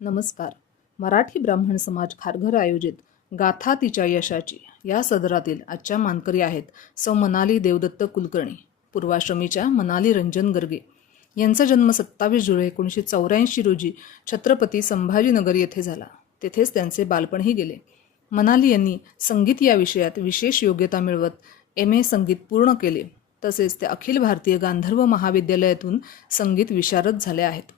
नमस्कार. मराठी ब्राह्मण समाज खारघर आयोजित गाथा तिच्या यशाची या सदरातील आजच्या मानकरी आहेत सौ मनाली देवदत्त कुलकर्णी पूर्वाश्रमीच्या मनाली रंजन गर्गे. यांचा जन्म सत्तावीस जुलै एकोणीसशे चौऱ्याऐंशी रोजी छत्रपती संभाजीनगर येथे झाला. तेथेच त्यांचे बालपणही गेले. मनाली यांनी संगीत या विषयात विशेष योग्यता मिळवत एम ए संगीत पूर्ण केले. तसेच ते अखिल भारतीय गांधर्व महाविद्यालयातून संगीत विशारद झाले आहेत.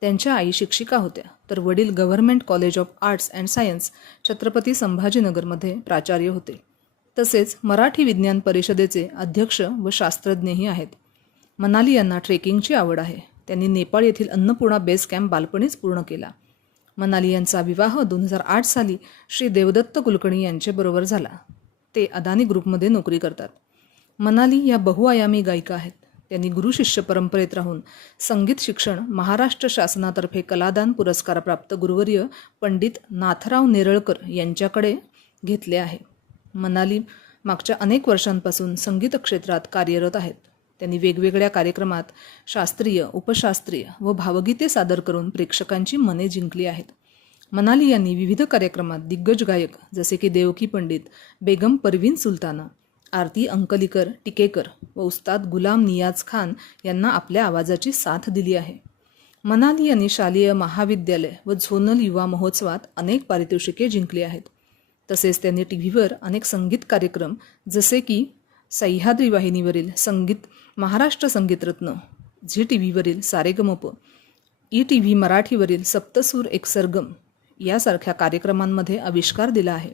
त्यांच्या आई शिक्षिका होत्या. तर वडील government college of arts and science Chhatrapati संभाजीनगरमध्ये प्राचार्य होते. तसेच मराठी विज्ञान परिषदेचे अध्यक्ष व शास्त्रज्ञही आहेत. मनाली यांना ट्रेकिंगची आवड आहे. त्यांनी नेपाळ येथील अन्नपूर्णा बेस कॅम्प बालपणीच पूर्ण केला. मनाली यांचा विवाह दोन हजार आठ साली श्री देवदत्त कुलकर्णी यांच्याबरोबर झाला. ते अदानी ग्रुपमध्ये नोकरी करतात. मनाली या बहुआयामी गायिका आहेत. त्यांनी गुरुशिष्य परंपरेत राहून संगीत शिक्षण महाराष्ट्र शासनातर्फे कलादान पुरस्कारप्राप्त गुरुवर्य पंडित नाथराव नेरळकर यांच्याकडे घेतले आहे. मनाली मागच्या अनेक वर्षांपासून संगीत क्षेत्रात कार्यरत आहेत. त्यांनी वेगवेगळ्या कार्यक्रमात शास्त्रीय उपशास्त्रीय व भावगीते सादर करून प्रेक्षकांची मने जिंकली आहेत. मनाली यांनी विविध कार्यक्रमात दिग्गज गायक जसे की देवकी पंडित बेगम परवीन सुलताना आरती अंकलीकर टिकेकर व उस्ताद गुलाम नियाज खान यांना आपल्या आवाजाची साथ दिली आहे. मनाली यांनी शालेय महाविद्यालय व झोनल युवा महोत्सवात अनेक पारितोषिके जिंकली आहेत. तसेच त्यांनी टी व्हीवर अनेक संगीत कार्यक्रम जसे की सह्याद्री वाहिनीवरील संगीत महाराष्ट्र संगीतरत्न झी टी व्हीवरील सारेगमप ई टी व्ही मराठीवरील सप्तसूर एक सरगम यासारख्या कार्यक्रमांमध्ये आविष्कार दिला आहे.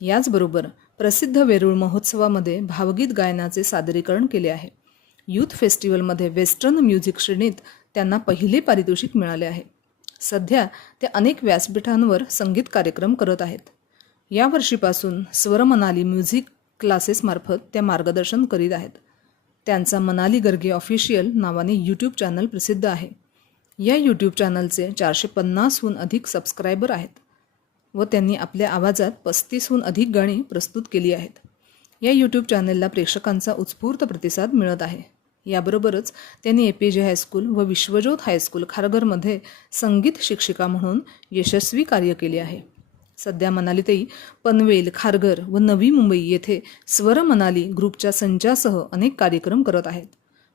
याचबरोबर प्रसिद्ध वेरूळ महोत्सवामध्ये भावगीत गायनाचे सादरीकरण केले आहे. यूथ फेस्टिवलमध्ये वेस्टर्न म्युझिक श्रेणीत त्यांना पहिले पारितोषिक मिळाले आहे. सध्या ते अनेक व्यासपीठांवर संगीत कार्यक्रम करत आहेत. या वर्षीपासून स्वर मनाली म्युझिक क्लासेसमार्फत त्या मार्गदर्शन करीत आहेत. त्यांचा मनाली गर्गे ऑफिशियल नावाने यूट्यूब चॅनल प्रसिद्ध आहे. या यूट्यूब चॅनलचे चारशे पन्नासहून अधिक सबस्क्रायबर आहेत. व त्यांनी आपल्या आवाजात पस्तीसहून अधिक गाणी प्रस्तुत केली आहेत. या यूट्यूब चॅनलला प्रेक्षकांचा उत्स्फूर्त प्रतिसाद मिळत आहे. याबरोबरच त्यांनी ए पी जे हायस्कूल व विश्वज्योत हायस्कूल खारघरमध्ये संगीत शिक्षिका म्हणून यशस्वी कार्य केले आहे. सध्या मनालीतही पनवेल खारघर व नवी मुंबई येथे स्वर मनाली ग्रुपच्या संचासह अनेक कार्यक्रम करत आहेत.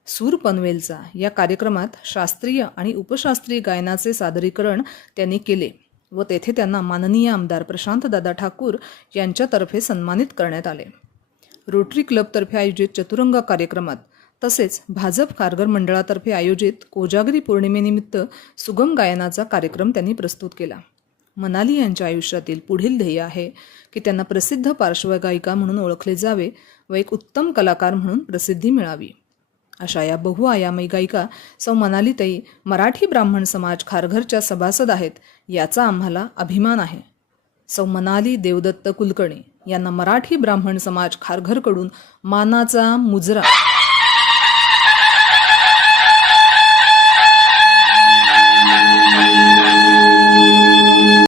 सूर पनवेलचा या कार्यक्रमात शास्त्रीय आणि उपशास्त्रीय गायनाचे सादरीकरण त्यांनी केले. व तेथे त्यांना माननीय आमदार प्रशांतदादा ठाकूर यांच्यातर्फे सन्मानित करण्यात आले. रोटरी क्लबतर्फे आयोजित चतुरंग कार्यक्रमात तसेच भाजप कारगर मंडळातर्फे आयोजित कोजागरी पौर्णिमेनिमित्त सुगम गायनाचा कार्यक्रम त्यांनी प्रस्तुत केला. मनाली यांच्या आयुष्यातील पुढील ध्येय आहे की त्यांना प्रसिद्ध पार्श्वगायिका म्हणून ओळखले जावे व एक उत्तम कलाकार म्हणून प्रसिद्धी मिळावी. अशा या बहुआयामी गायिका सौ मनालीताई मराठी ब्राह्मण समाज खारघरच्या सभासद आहेत याचा आम्हाला अभिमान आहे. सौ मनाली देवदत्त कुलकर्णी यांना मराठी ब्राह्मण समाज खारघरकडून मानाचा मुजरा.